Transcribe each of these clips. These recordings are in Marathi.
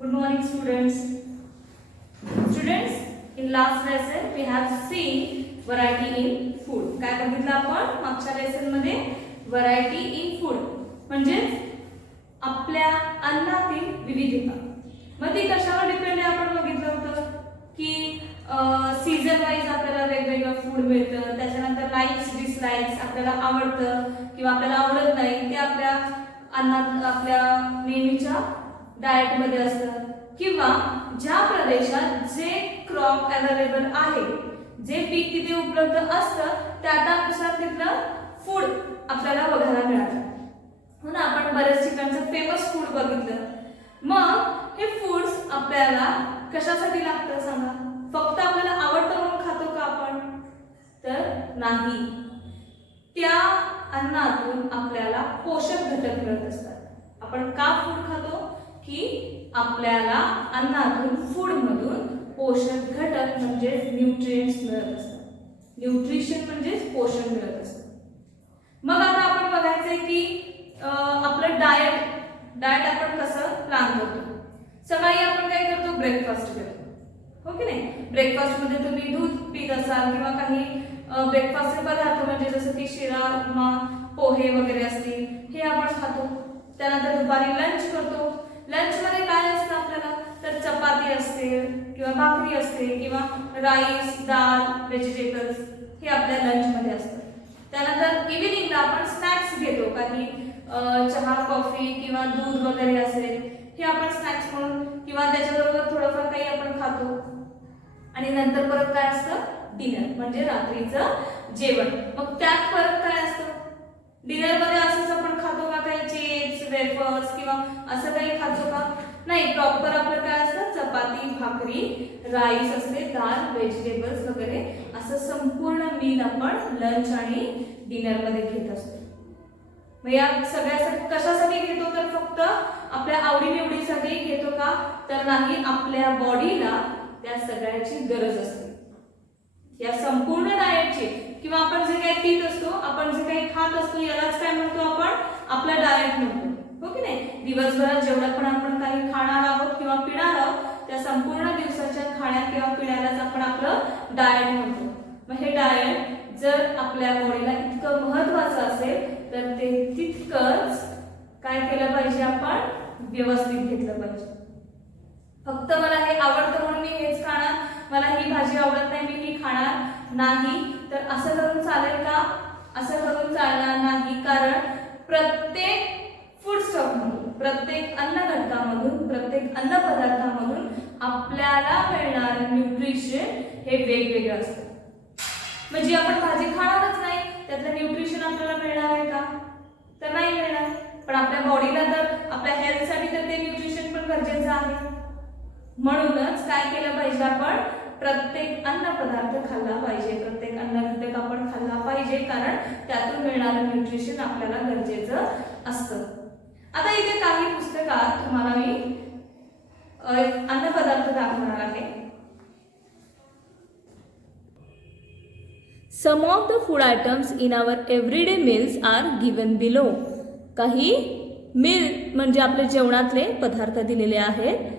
Good morning, students. Students, in last lesson we have seen variety in food. काय बघितलं आपण मागच्या लेसन मध्ये? व्हरायटी इन फूड म्हणजे आपल्या अन्नातील विविधता. मग ती कशावर डिपेंड आहे आपण बघितलं होतं की सीझन वाईज आपल्याला वेगवेगळं फूड मिळतं. त्याच्यानंतर लाईक्स डिसलाईक्स आपल्याला आवडतं किंवा आपल्याला आवडत नाही ते आपल्या अन्नात आपल्या नेहमीच्या डाएट मध्ये असतं. किंवा ज्या प्रदेशात जे क्रॉप अवेलेबल आहे, जे पीक तिथे उपलब्ध असतं त्यानुसार तिथलं फूड आपल्याला बघायला मिळालं. हो ना, आपण बरेच ठिकाणचं फेमस फूड बघितलं. मग हे फूड्स आपल्याला कशासाठी लागतं सांगा? फक्त आपल्याला आवडतं म्हणून खातो का आपण? तर नाही. त्या अन्नातून आपल्याला पोषक घटक मिळत असतात. आपण का फूड खातो? की आपल्याला अन्नातून फूड मधून पोषक घटक म्हणजे न्यूट्रिएंट्स मिळत असतात. न्यूट्रिशन म्हणजे पोषण मिळत असतं. मग आता आपण बघायचंय की आपलं डाएट आपण कसं प्लॅन करतो. सकाळी आपण काय करतो? ब्रेकफास्ट करतो, हो की नाही? ब्रेकफास्ट मध्ये तुम्ही दूध पीत असाल किंवा काही ब्रेकफास्टचे पदार्थ म्हणजे जसं की शिरा, उपमा, पोहे वगैरे असतील हे आपण खातो. त्यानंतर दुपारी लंच करतो. लंच मध्ये काय असतं आपल्याला? तर चपाती असते किंवा भाकरी असते किंवा राईस, डाळ, व्हेजिटेबल्स हे आपल्या लंच मध्ये असतं. त्यानंतर इव्हिनिंगला आपण स्नॅक्स घेतो. काही चहा, कॉफी किंवा दूध वगैरे असेल हे आपण स्नॅक्स म्हणून किंवा त्याच्याबरोबर थोडंफार काही आपण खातो. आणि नंतर परत काय असतं? डिनर म्हणजे रात्रीचं जेवण. मग त्यात परत काय असतं? डिनर मध्ये असंच आपण खातो का? काही चिप्स, वेफर्स किंवा असं काही खातो का? नाही. प्रॉपर आपलं काय असतं? चपाती, भाकरी, राईस असते, डाळ, व्हेजिटेबल्स वगैरे असं संपूर्ण मील आपण लंच आणि डिनर मध्ये घेत असतो. मग या सगळ्यासाठी कशासाठी घेतो? तर फक्त आपल्या आवडीनिवडीसाठी घेतो का? तर नाही. आपल्या बॉडीला त्या सगळ्याची गरज असते. या संपूर्ण डाएटची किंवा आपण जे काही पीत असतो, आपण जे काही खात असतो यालाच काय म्हणतो आपण? आपला डाएट म्हणतो, हो की नाही? दिवसभरात जेवढं पण आपण काही खाणार आहोत किंवा पिणार आहोत त्या संपूर्ण दिवसाच्या खाण्या किंवा पिण्यालाच आपण आपलं डाएट म्हणतो. मग हे डाएट जर आपल्या बॉडीला इतकं महत्वाचं असेल तर ते तितकंच काय केलं पाहिजे? आपण व्यवस्थित घेतलं पाहिजे. फक्त मला हे आवडतं म्हणून मी हेच खाणार, मला ही भाजी आवडत नाही मी ही खाणार नाही, तर असं करून चालेल का? असं करून चालणार नाही. कारण प्रत्येक फूड स्टॉक मधून, प्रत्येक अन्न घटकामधून, प्रत्येक अन्न पदार्थामधून आपल्याला मिळणारे न्यूट्रिशन हे वेगवेगळं असतं. म्हणजे आपण भाजी खाणारच नाही त्यातलं न्यूट्रिशन आपल्याला मिळणार आहे का? तर नाही मिळणार. पण आपल्या बॉडीला तर आपल्या हेल्थसाठी तर ते न्यूट्रिशन पण गरजेचं आहे. म्हणूनच काय केलं पाहिजे? आपण प्रत्येक अन्न पदार्थ खाल्ला पाहिजे, प्रत्येक अन्न घटक आपण खाल्ला पाहिजे, कारण त्यातून मिळणारं न्यूट्रिशन आपल्याला गरजेचं असतं. आता इथे काही पुस्तकात तुम्हाला मी अन्न पदार्थ दाखवणार आहे. Some of the food items in our everyday meals are given below. काही मील म्हणजे आपल्या जेवणातले पदार्थ दिलेले आहेत.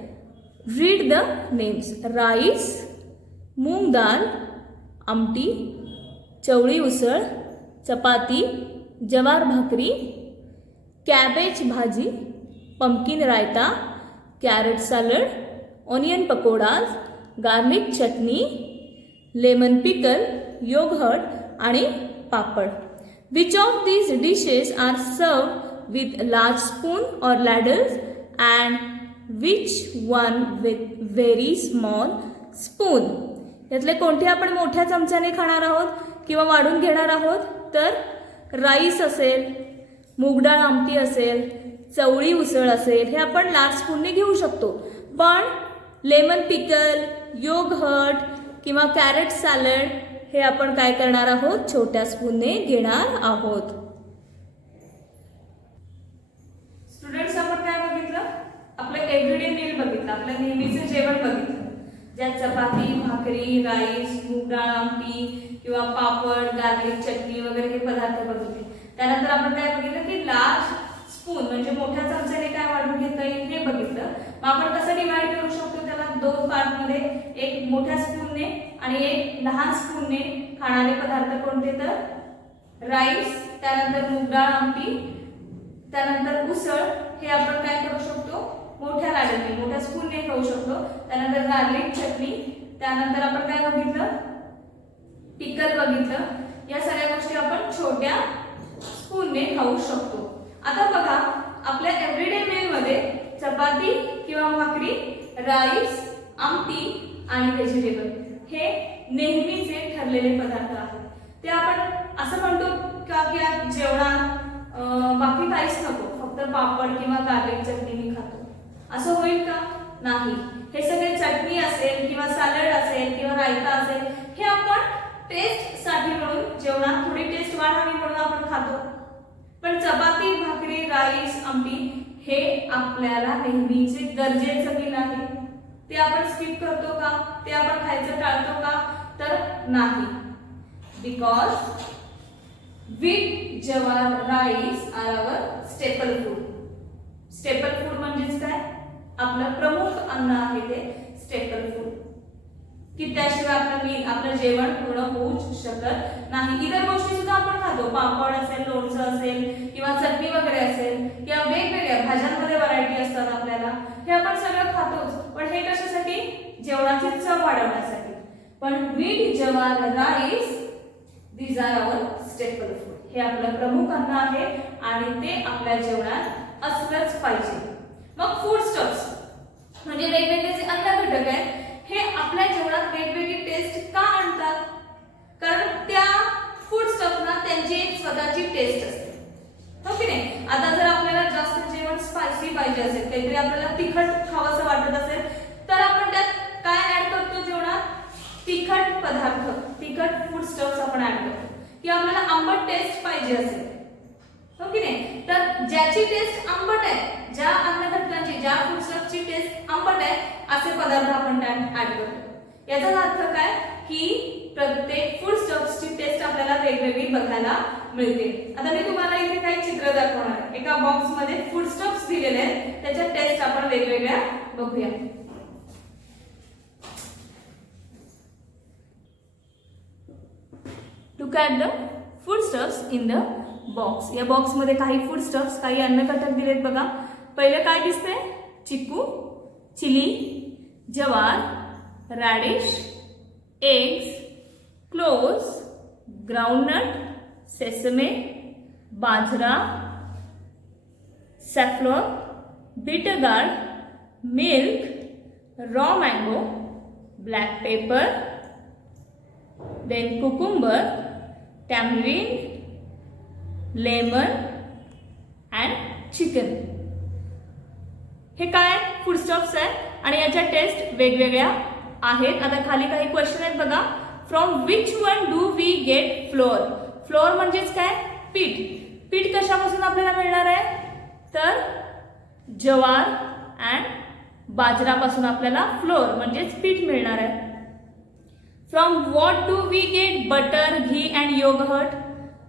Read the names. राईस, मूग डाळ, आमटी, चवळी उसळ, चपाती, जवार bhakri, cabbage bhaji, pumpkin raita, carrot salad, onion pakodas, garlic chutney, lemon pickle, yogurt आणि papad. Which of these dishes are served with large spoon or ladles and which one with very small spoon? यातले कोणते आपण मोठ्या चमच्याने खाणार आहोत किंवा वाढून घेणार आहोत? तर राईस असेल, मूगडाळ आमटी असेल, चवळी उसळ असेल हे आपण लार्ज स्पूनने घेऊ शकतो. पण लेमन पिकल, योगर्ट किंवा कॅरेट सॅलड हे आपण काय करणार आहोत? छोट्या स्पूनने घेणार आहोत. स्टुडंट्स, आपण काय बघितलं? आपलं एव्हरीडे मील बघितलं, आपलं नेहमीचं जेवण बघितलं, ज्यात चपाती, भाकरी, राईस, मूग डाळ आमटी किंवा पापड, गार्लिक चटणी वगैरे हे पदार्थ बघितले. त्यानंतर आपण काय बघितलं की लार्ज स्पून म्हणजे मोठ्या चमच्याने काय वाढून घेता येईल हे बघितलं. मग आपण कसं डिवाइड करू शकतो त्याला दोन पार्टमध्ये, एक मोठ्या स्पूनने आणि एक लहान स्पूनने खाणारे पदार्थ कोणते तर राईस, त्यानंतर मूग डाळ आमटी, त्यानंतर उसळ हे आपण काय करू शकतो मोठ्या लाडूने मोठ्या स्पूनने खाऊ शकतो. त्यानंतर गार्लिक चटणी, त्यानंतर आपण काय बघितलं पिकल बघितलं. या सगळ्या गोष्टी आपण छोट्या स्पूनने खाऊ शकतो. आता बघा आपल्या एव्हरीडे मील मध्ये चपाती किंवा भाकरी, राईस, आमटी आणि व्हेजिटेबल हे नेहमीचे ठरलेले पदार्थ आहेत. ते आपण असं म्हणतो का की जेवणात बाकी काहीच नको, फक्त पापड किंवा गार्लिक चटणी मी खातो, असं होईल का? नाही. हे सगळे चटणी असेल किंवा सॅलड असेल किंवा रायता असेल हे आपण टेस्ट साठी म्हणून जेवणात थोडी टेस्ट वाढावी म्हणून आपण खातो. पण चपाती, भाकरी, राईस, आमटी हे आपल्याला नेहमीचे गरजेचं मील आहे. ते आपण स्किप करतो का? ते आपण खायचं टाळतो का? तर नाही. बिकॉज wheat, जवार, rice R our staple food. Staple food म्हणजेच काय? आपलं प्रमुख अन्न आहे ते स्टेपल फूड, की त्याशिवाय आपलं जेवण पूर्ण होऊ शकत नाही. इतर गोष्टी सुद्धा आपण खातो, पापड असेल, लोणचं असेल किंवा चटणी वगैरे असेल किंवा वेगवेगळ्या भाज्यांमध्ये व्हरायटी असतात आपल्याला, हे आपण सगळं खातोच. पण हे कशासाठी? जेवणाची चव वाढवण्यासाठी. पण wheat, jowar, rice these are our staple food. हे आपलं प्रमुख अन्न आहे आणि ते आपल्या जेवणात असलंच पाहिजे. मग फूड स्टफ्स म्हणजे वेगवेगळे जे अन्न घटक आहेत हे आपल्या जेवणात वेगवेगळी टेस्ट का आणतात? कारण त्या फूड स्टफना त्यांची एक स्वतःची टेस्ट असते, हो की नाही? आता जर आपल्याला जास्त जेवण स्पायसी पाहिजे असेल, काहीतरी आपल्याला तिखट खावंसं वाटत असेल, तर आपण त्यात काय ऍड करतो जेवणात? तिखट पदार्थ, तिखट फूड स्टफ्स आपण ऍड करतो. किंवा आपल्याला आंबट टेस्ट पाहिजे असेल, हो की नाही? तर ज्याची टेस्ट आंबट आहे, ज्या अन्न घटकांची, ज्या फूड स्टफची टेस्ट आंबट आहे असे पदार्थ आपण त्यात ऍड करतो. याचा अर्थ काय की प्रत्येक फूड स्टफ्सची टेस्ट आपल्याला वेगवेगळी बघायला मिळते. आता मी तुम्हाला इथे काही चित्र दाखवणार आहे. एका बॉक्स मध्ये फूड स्टफ्स दिलेले आहेत, त्याच्या टेस्ट आपण वेगवेगळ्या बघूया. Look at the foodstuffs in the box. या बॉक्स मध्ये काही फूडस्टफ्स, काही अन्न घटक दिलेत बघा. पहिलं काय दिसतंय? Chikoo, chilli, jowar, radish, eggs, cloves, groundnut, sesame, bajra, safflower, bitter gourd, milk, raw mango, black pepper, then cucumber, tamarind, lemon and chicken. हे काय फूडस्टफ्स आहे आणि याच्या टेस्ट वेगवेगळ्या आहेत. आता खाली काही क्वेश्चन आहेत बघा. From which one do we get flour? Flour म्हणजेच काय? पीठ. पीठ कशापासून आपल्याला मिळणार आहे? तर जवार अँड बाजरापासून आपल्याला फ्लोअर म्हणजेच पीठ मिळणार आहे. From what do we get butter, ghee and yogurt?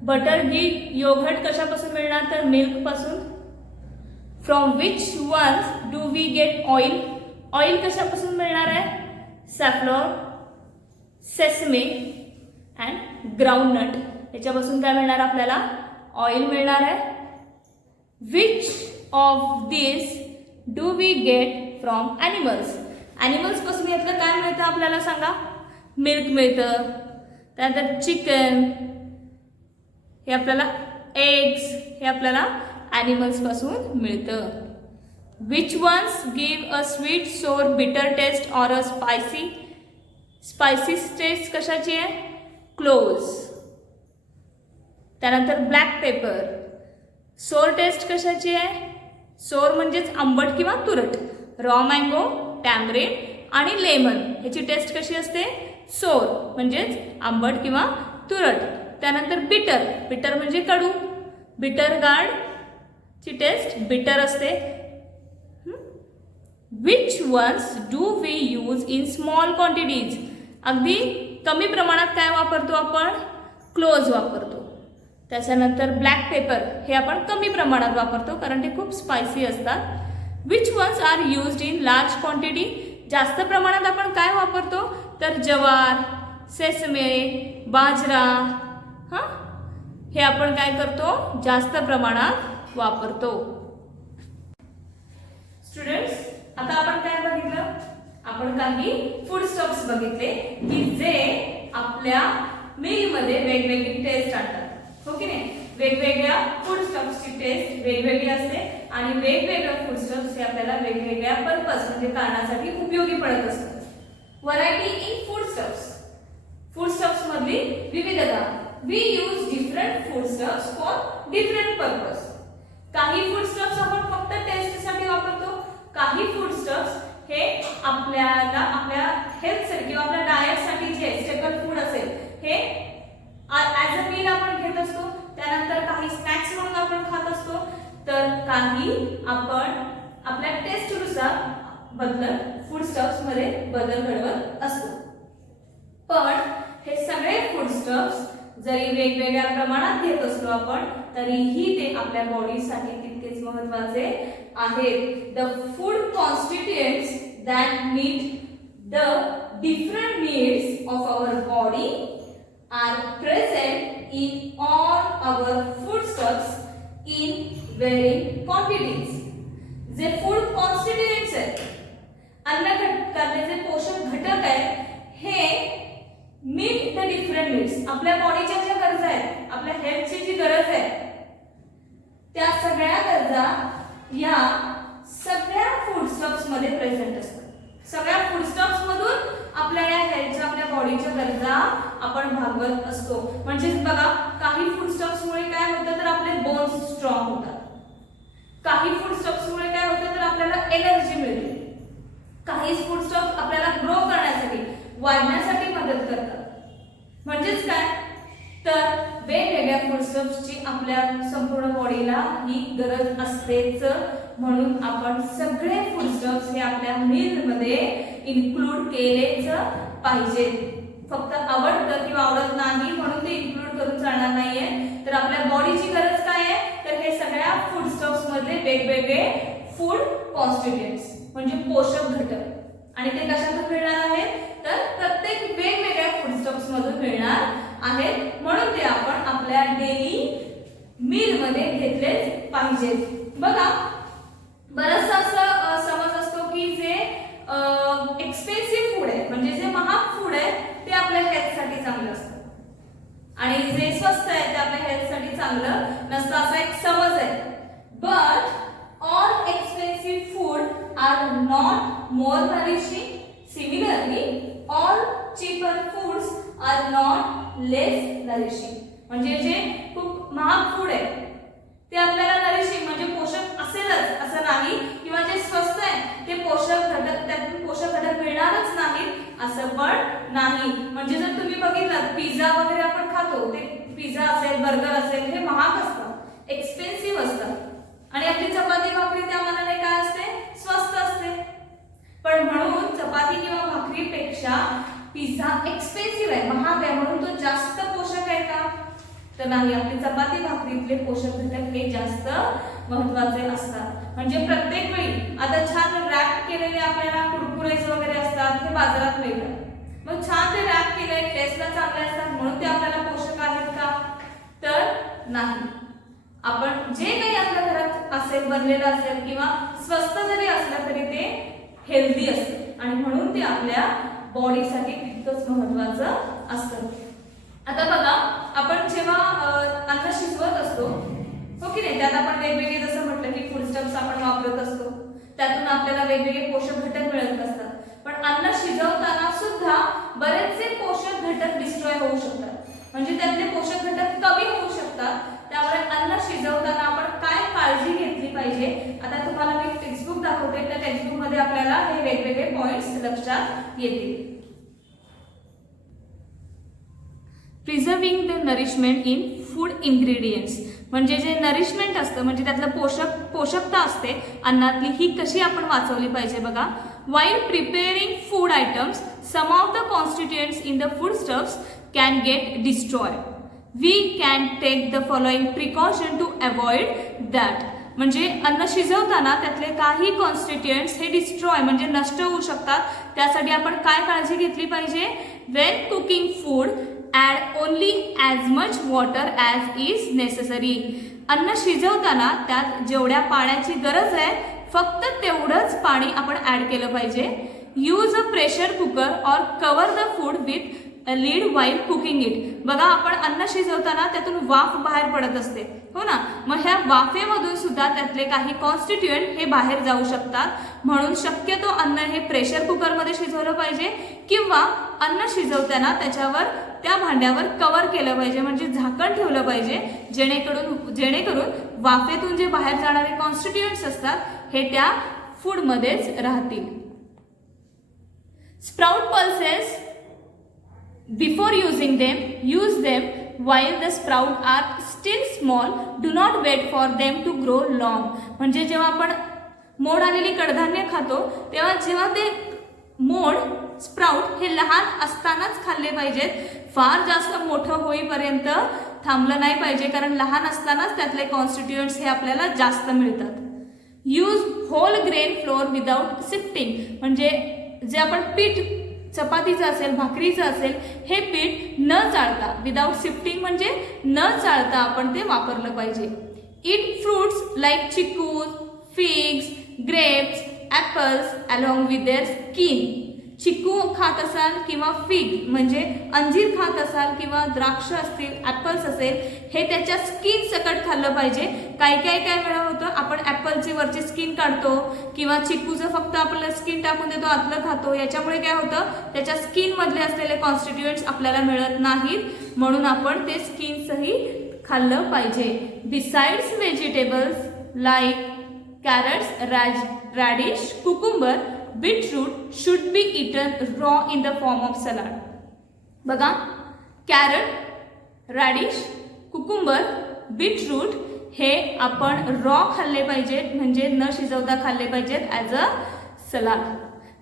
Butter, ghee, yogurt कशापासून मिळणार? तर मिल्क पासून. From which ones do we get oil? Oil कशापासून मिळणार आहे? सॅफ्लॉर, सेसमे अँड ग्राउंडनट याच्यापासून काय मिळणार आपल्याला? ऑइल मिळणार आहे. Which of these do we get from animals? Animals पासून यातलं काय मिळतं आपल्याला सांगा? मिल्क मिळतं, त्यानंतर चिकन, हे आपल्याला एग्स, हे आपल्याला ॲनिमल्स पासून मिळतं. Which ones give a sweet, sour, bitter taste or a spicy? Spicy taste कशाची आहे? क्लोव्स. त्यानंतर ब्लॅक पेपर. सोर टेस्ट कशाची आहे? सोर म्हणजेच आंबट किंवा तुरट. रॉ मँगो, टॅमरिन आणि लेमन ह्याची टेस्ट कशी असते? सोर म्हणजेच आंबट किंवा तुरट. त्यानंतर बिटर. बिटर म्हणजे कडू. बिटर गार्ड ची टेस्ट बिटर असते. Which ones do we use in small quantities? अगदी कमी प्रमाणात काय वापरतो आपण? क्लोव्ज वापरतो. त्याच्यानंतर ब्लॅक पेपर हे आपण कमी प्रमाणात वापरतो कारण ते खूप स्पायसी असतात. Which ones are used in large quantity. जास्त प्रमाणात आपण काय वापरतो तर ज्वार, सेसमे, बाजरा हे आपण काय करतो जास्त प्रमाणात वापरतो. स्टुडंट्स, आता आपण काय बघितलं, आपण काही फूड स्टॉप्स बघितले की जे आपल्या मील मध्ये वेगवेगळी टेस्ट आणतात, हो की नाही. वेगवेगळ्या फूड स्टॉप्सची टेस्ट वेगवेगळी असते आणि वेगवेगळ्या फूड स्टॉप्स हे आपल्याला वेगवेगळ्या पर्पज म्हणजे कारणासाठी उपयोगी पडत असतात. Variety in food stuffs. Food stuffs मधली विविधता. We use different food stuffs for different purpose. काही फूड स्टॉप्स आपण फक्त टेस्टसाठी वापरतो, काही फूड स्टॉप्स हे आपल्याला आपल्या हेल्थसाठी किंवा आपल्या डाएटसाठी जे स्टेपल फूड असेल हे ॲज अ मील आपण घेत असतो. त्यानंतर काही स्नॅक्स म्हणून आपण खात असतो, तर काही आपण आपल्या टेस्टनुसार फूड स्टॉप्स मध्ये बदल घडवत असतो. पण हे सगळे फूड स्टॉप्स जरी वेगवेगळ्या प्रमाणात घेत असलो आपण तरीही ते आपल्या बॉडीसाठी तितकेच महत्त्वाचे आहेत. The food constituents that meet the different needs of our body are present in all our foodstuffs in varying quantities. जे फूड कॉन्स्टिट्युएंट्स आहेत, अन्न करण्याचे जे पोषक घटक आहेत हे मीट द डिफरंट नीड्स, आपल्या बॉडीच्या ज्या गरजा आहेत, आपल्या हेल्थची जी गरज आहे त्या सगळ्या गरजा या सगळ्या फूडस्टॉप्स मध्ये प्रेझेंट असतात. सगळ्या फूडस्टॉप्स मधून आपल्या हेल्थच्या आपल्या बॉडीच्या गरजा आपण भागवत असतो. म्हणजे बघा, काही फूडस्टॉप्स मुळे काय होतं तर आपले बोन्स स्ट्रॉंग होतात, काही फूडस्टॉप्स मुळे काय होतं तर आपल्याला एनर्जी मिळते, काही फूडस्टॉप्स आपल्याला ग्रो करण्यासाठी वाढण्यासाठी मदत करतात. म्हणजेच काय तर वेगवेगळ्या फूडस्टॉप्सची आपल्या संपूर्ण बॉडीला ही गरज असतेच. म्हणून आपण सगळे फूडस्टॉप्स हे आपल्या मील मध्ये इन्क्लूड केलेच पाहिजे. फक्त आवडतं किंवा आवडत नाही म्हणून ते इन्क्लूड करून चालणार नाहीये. तर आपल्या बॉडीची गरज काय आहे तर हे सगळ्या फूडस्टॉप्स मधले वेगवेगळे फूड कॉन्स्टिट्युएंट्स म्हणजे पोषक घटक आणि ते कशातून मिळणार आहेत तर प्रत्येक वेगवेगळ्या फूडस्टॉप्स मधून मिळणार आहेत. म्हणून ते आपण आपल्या डेली मील मध्ये घेतलेच पाहिजेत. बघा, बराचसा असा समज असतो की जे एक्सपेन्सिव्ह फूड आहे म्हणजे जे महाग फूड आहे ते आपल्या हेल्थसाठी चांगलं असतं आणि जे स्वस्त आहे ते आपल्या हेल्थसाठी चांगलं नसतं, असा एक समज आहे. But all expensive food are not more nourishing. Similarly all cheaper foods are not less nourishing. म्हणजे जे खूप महाग फूड आहे ते आपल्याला नरिशिंग म्हणजे पोषक असेलच असं नाही, किंवा जे स्वस्त आहे ते पोषक घटक त्यातून पोषक घटक मिळणारच नाहीत असं पण नाही. म्हणजे जर तुम्ही बघितलं पिझ्झा वगैरे आपण खातो, ते पिझ्झा असेल बर्गर असेल हे महाग असतात, एक्सपेन्सिव्ह असतात आणि आपली चपाती भाकरी त्या मानाने काय असते स्वस्त असते. पण म्हणून चपाती किंवा भाकरीपेक्षा पिझ्झा एक्सपेन्सिव्ह आहे, महाग आहे म्हणून तो जास्त पोषक आहे का तर नाही. आपली चपाती भाकरीतले पोषक घटक हे जास्त महत्त्वाचे असतात. म्हणजे प्रत्येक वेळी आता छान रॅप केलेले आपल्याला कुरकुरेज वगैरे असतात हे बाजारात मिळतात, मग छान ते रॅप केले टेस्टला चांगले असतात म्हणून ते आपल्याला पोषक आहेत का तर नाही. आपण जे काही आपल्या घरात असेल बनलेलं असेल किंवा स्वस्त जरी असलं तरी ते हेल्दी असते आणि म्हणून ते आपल्या बॉडीसाठी तितकंच महत्त्वाचं असतं. आता बघा, आपण जेव्हा अन्न शिजवत असतो हो की नाही, त्यात आपण वेगवेगळे जसं म्हटलं की फूडस्टॉप्स आपण वापरत असतो, त्यातून आपल्याला वेगवेगळे पोषक घटक मिळत असतात. पण अन्न शिजवताना सुद्धा बरेचसे पोषक घटक डिस्ट्रॉय होऊ शकतात, म्हणजे त्यातले पोषक घटक कमी होऊ शकतात. त्यामुळे अन्न शिजवताना आपण काय काळजी घेतली पाहिजे आता तुम्हाला मी टेक्स्टबुक दाखवते, त्या टेक्स्टबुक मध्ये आपल्याला हे वेगवेगळे पॉइंट्स लक्षात येतील. Preserving the nourishment in food ingredients म्हणजे जे नरिशमेंट असतं म्हणजे त्यातलं पोषकता असते अन्नातली ही कशी आपण वाचवली पाहिजे. बघा, while preparing food items some of the constituents in the foodstuffs can get destroyed. We can take the following precaution to avoid that. म्हणजे अन्न शिजवताना त्यातले काही कॉन्स्टिट्युएंट्स हे डिस्ट्रॉय म्हणजे नष्ट होऊ शकतात. त्यासाठी आपण काय काळजी घेतली पाहिजे? When cooking food add only as much water as is necessary. अन्न शिजवताना त्यात जेवढ्या पाण्याची गरज आहे फक्त तेवढंच पाणी आपण ॲड केलं पाहिजे. Use a pressure cooker or cover the food with lead while cooking it. बघा आपण अन्न शिजवताना त्यातून वाफ बाहेर पडत असते, हो ना. मग ह्या वाफेमधून सुद्धा त्यातले काही कॉन्स्टिट्युएंट हे बाहेर जाऊ शकतात. म्हणून शक्यतो अन्न हे प्रेशर कुकरमध्ये शिजवलं पाहिजे किंवा अन्न शिजवताना त्याच्यावर त्या भांड्यावर कव्हर केलं पाहिजे म्हणजे झाकण ठेवलं पाहिजे, जेणेकरून वाफेतून जे बाहेर जाणारे कॉन्स्टिट्युएंट्स असतात हे त्या फूडमध्येच राहतील. Sprout pulses before using them, use them while the sprout are still small. Do not wait for them to grow long. म्हणजे जेव्हा आपण मोड आलेली कडधान्य खातो जेव्हा ते मोड स्प्राउट हे लहान असतानाच खाल्ले पाहिजेत. फार जास्त मोठं होईपर्यंत थांबलं नाही पाहिजे, कारण लहान असतानाच त्यातले कॉन्स्टिट्युएंट्स हे आपल्याला जास्त मिळतात. Use whole grain flour without sifting. म्हणजे जे आपण पीठ चपातीचं असेल भाकरीचं असेल हे पीठ न चाळता, विदाउट सिफ्टिंग म्हणजे न चाळता आपण ते वापरलं पाहिजे. ईट फ्रूट्स लाईक चिकू, figs, grapes, apples along with their skin. चिकू खात असाल किंवा फिग म्हणजे अंजीर खात असाल किंवा द्राक्ष असतील, ॲपल्स असेल, हे त्याच्या स्किन सकट खाल्लं पाहिजे. काय वेळा होतं आपण ॲपलची वरची स्किन काढतो किंवा चिकूचं फक्त आपलं स्किन टाकून देतो, आतलं खातो. याच्यामुळे काय होतं, त्याच्या स्किनमधले असलेले कॉन्स्टिट्युएंट्स आपल्याला मिळत नाहीत, म्हणून आपण ते स्किनसही खाल्लं पाहिजे. Besides vegetables like carrots, radish, cucumber, beetroot should be eaten raw in the form of salad. बघा, कॅरट, रॅडिश, कुकुंबर, बीटरूट हे आपण रॉ खाल्ले पाहिजेत म्हणजे न शिजवता खाल्ले पाहिजेत as a salad.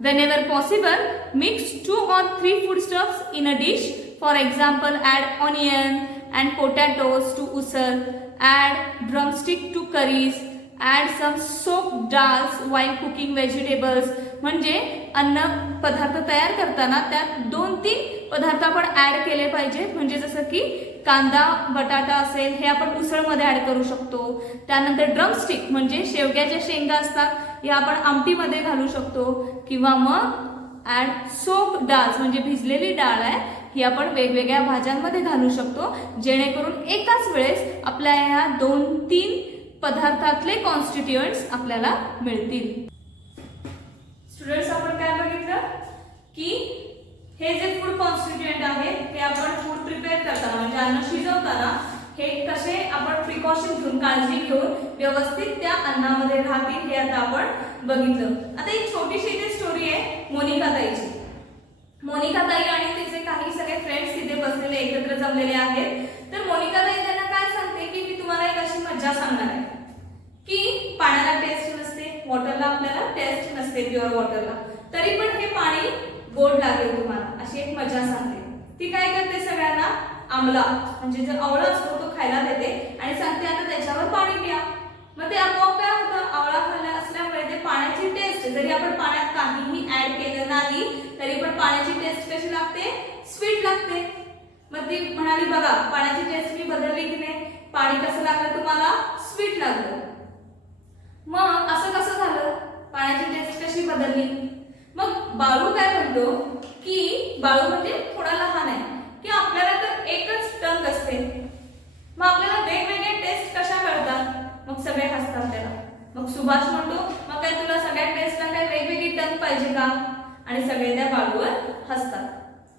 Whenever possible, mix 2 or 3 foodstuffs in a dish. For example, add onion and potatoes to usar, add drumstick to curries, add some soaked dals while cooking vegetables. म्हणजे अन्न पदार्थ तयार करताना त्यात 2-3 पदार्थ आपण ऍड केले पाहिजेत. म्हणजे जसं की कांदा, बटाटा असेल हे आपण उसळमध्ये ऍड करू शकतो. त्यानंतर ड्रमस्टिक म्हणजे शेवग्याच्या शेंगा असतात या आपण आमटीमध्ये घालू शकतो किंवा मग ऍड सोक डाल्स म्हणजे भिजलेली डाळ आहे ही आपण वेगवेगळ्या भाज्यांमध्ये घालू शकतो, जेणेकरून एकाच वेळेस आपल्या ह्या 2-3 पदार्थातले कॉन्स्टिट्युएंट्स आपल्याला मिळतील. स्टुडंट्स आपण काय बघितलं की हे जे फूड कॉन्स्टिट्युएंट आहेत ते आपण फूड प्रिपेअर करताना म्हणजे अन्न शिजवताना हे कसे आपण प्रिकॉशन घेऊन काळजी घेऊन व्यवस्थित त्या अन्नामध्ये राहतील हे आता आपण बघितलं. आता एक छोटीशी इथे स्टोरी आहे मोनिका ताईची. मोनिका ताई आणि तिचे काही सगळे फ्रेंड्स तिथे बसलेले एकत्र जमलेले आहेत. तर मोनिका ताई त्यांना काय सांगते की मी तुम्हाला एक अशी मज्जा सांगणार आहे की पाण्याला टेस्ट नसते, वॉटरला आपल्याला टेस्ट नसते, प्युअर वॉटरला, तरी पण हे पाणी गोड लागेल तुम्हाला, अशी एक मजा सांगते. ती काय करते सगळ्यांना आमला म्हणजे जो आवळा असतो तो खायला देते आणि सांगते आता त्याच्यावर पाणी पिया. मग ते आपोआप काय होतं, आवळा खाल्ला असल्यामुळे ते पाण्याची टेस्ट, जरी आपण पाण्यात काहीही ऍड केलं नाही तरी पण पाण्याची टेस्ट कशी लागते, स्वीट लागते. मग ती म्हणाली बघा पाण्याची टेस्ट मी बदलली की नाही, पाणी कसं लागलं तुम्हाला, स्वीट लागलं. मग असं कसं झालं, पाण्याची टेस्ट कशी बदलली. मग बाळू काय म्हणतो की बाळू म्हणजे थोडा लहान आहे की आपल्याला तर एकच टंग असते, मग आपल्याला वेगवेगळे टेस्ट कशा कळतात. मग सगळे हसतात त्याला. मग सुभाष म्हणतो मग काय तुला सगळ्या टेस्टला काय वेगवेगळी टंग पाहिजे का, आणि सगळे त्या बाळूवर हसतात.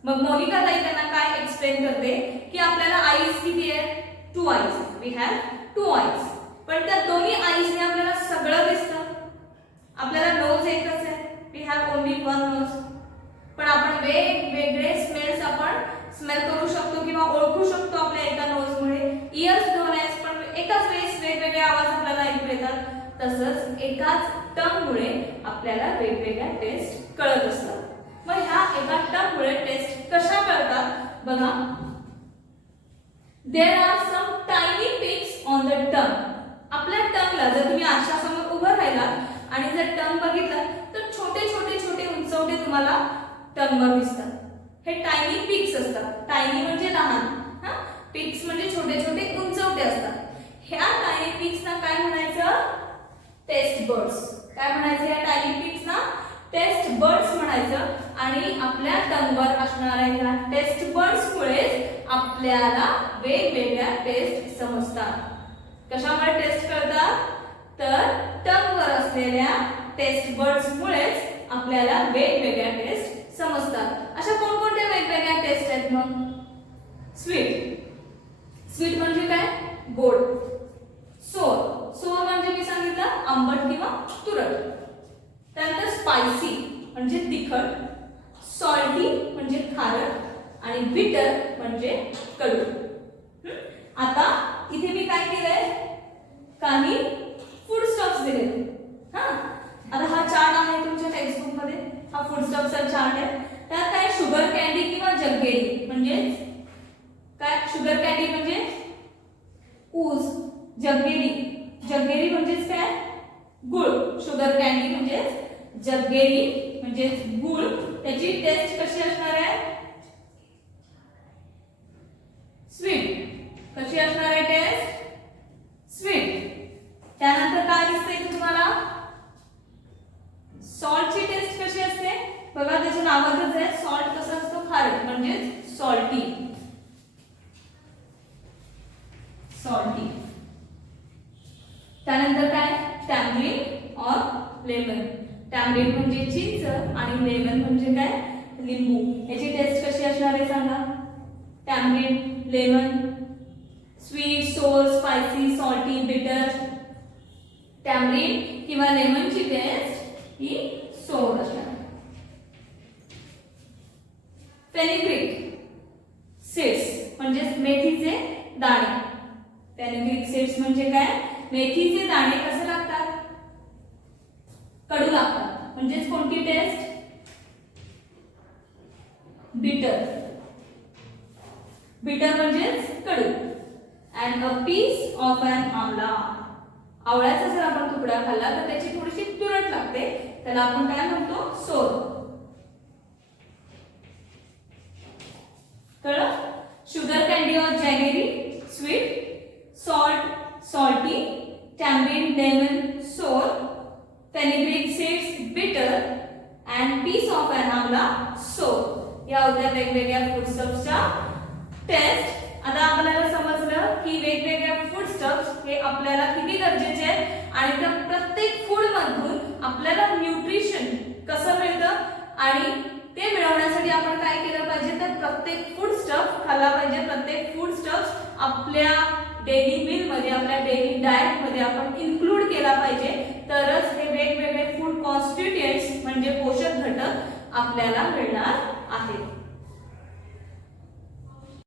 मग मोनिका ताई त्यांना काय एक्सप्लेन करते की आपल्याला आईज किती आहे, 2 आईज, वी हॅव 2 आईज, पण त्या दोन्ही आईजने आपल्याला सगळं दिसतं. आपल्याला नोज एकच आहे, वी हॅव ओनली 1 नोज, पण आपण वेगवेगळे स्मेल्स आपण स्मेल करू शकतो किंवा ओळखू शकतो आपल्या एका नोजमुळे. इयर्स 2 आहेत पण एकाच वेळेस वेगवेगळे आवाज आपल्याला ऐकू येतात. तसंच एकाच टंगमुळे आपल्याला वेगवेगळ्या टेस्ट कळत असतात. मग ह्या एका टंगमुळे टेस्ट कशा कळतात बघा. देर आर सम टायनी पिक्स ऑन द टंग. आपल्या टंगला जर तुम्ही आरशासमोर उभं राहिलात आणि जर टंग बघितलं तर छोटे छोटे छोटे उंचवटे तुम्हाला टंगवर दिसतात. हे टायनी पिक्स असतात. टायनी म्हणजे लहान, पिक्स म्हणजे छोटे छोटे उंचवटे असतात. ह्या टायनी पिक्सना काय म्हणायचं? Taste buds. काय म्हणायचं या टायनी पिक्सना? टेस्ट बर्ड्स म्हणायचं. आणि आपल्या टंगवर असणाऱ्या ह्या टेस्ट बर्ड्स मुळे आपल्याला वेगवेगळ्या टेस्ट समजतात. कशामुळे टेस्ट कळतात? तर टंगवर असलेल्या टेस्ट बर्ड्स मुळेच आपल्याला वेगवेगळ्या टेस्ट समजतात. अशा कोणकोणत्या वेगवेगळ्या टेस्ट आहेत मग? स्वीट. स्वीट म्हणजे काय? गोड. सोर. सोर म्हणजे मी सांगितलं आंबट किंवा तुरट. त्यानंतर स्पायसी म्हणजे तिखट. सॉल्टी म्हणजे खारट आणि बिटर म्हणजे कडू. आता इथे मी काय केलंय? काही फूड स्टॉप्स दिले. आता हा चार्ट आहे तुमच्या टेक्स्टबुक मध्ये. हा फूड स्टॉपचा चार्ट आहे. त्यात काय शुगर कॅन्डी किंवा जगगेरी म्हणजे काय? शुगर कॅन्डी म्हणजे ऊस. जगगेरी. जगगेरी म्हणजेच काय? गुळ. शुगर कॅन्डी म्हणजे जगगेरी म्हणजे गुळ. त्याची टेस्ट कशी असणार आहे? स्वीट. कशी असणार आहे टेस्ट? स्वीट. त्यानंतर काय दिसतंय तुम्हाला? सॉल्टची टेस्ट कशी असते? बघा त्याच्या नावातच आहे. सॉल्ट कसा असतो? खारट म्हणजे सॉल्टी. सॉल्टी. त्यानंतर काय? टॅमरिन और लेमन. टॅमरिन म्हणजे चिंच आणि लेमन म्हणजे काय? लिंबू. याची टेस्ट कशी असणार आहे सांगा? Tamarind, lemon. स्वीट, सोर, स्पायसी, सॉल्टी, बिटर. टॅमरिन किंवा लेमनची टेस्ट ही सोर असणार. फेनिग्रीक सीड्स म्हणजे मेथीचे दाणे. फेनिग्रीक सीड्स म्हणजे काय? मेथीचे दाणे कसे लागतात? कडू लागतात. म्हणजेच कोणती टेस्ट? बिटर. बिटर म्हणजेच कडू. And a piece of an amla. आवळ्याचा जर आपण तुकडा खाल्ला तर त्याची थोडीशी तुरट लागते. त्याला आपण काय म्हणतो? सोर. कळलं? शुगर कॅन्डी और jaggery sweet. Salt salty, tamarind lemon sour, fenugreek seeds bitter and piece of an amla sour. या होत्या वेगवेगळ्या फूडस्टफ्सच्या टेस्ट. आता आपल्याला समजलं की वेगवेगळ्या फूडस्टफ्स हे आपल्याला किती गरजेचे आहेत आणि त्या प्रत्येक फूड मधून आपल्याला न्यूट्रिशन कसं मिळतं आणि ते मिळवण्यासाठी आपण काय केलं पाहिजे तर प्रत्येक फूडस्टफ खाल्ला पाहिजे. प्रत्येक फूडस्टफ्स आपल्या डेली मील मध्ये आपल्या डेली डाएट मध्ये आपण इन्क्लूड केला पाहिजे. तरच हे वेगवेगळे फूड कॉन्स्टिट्यूएंट्स म्हणजे पोषक घटक आपल्याला मिळणार आहेत.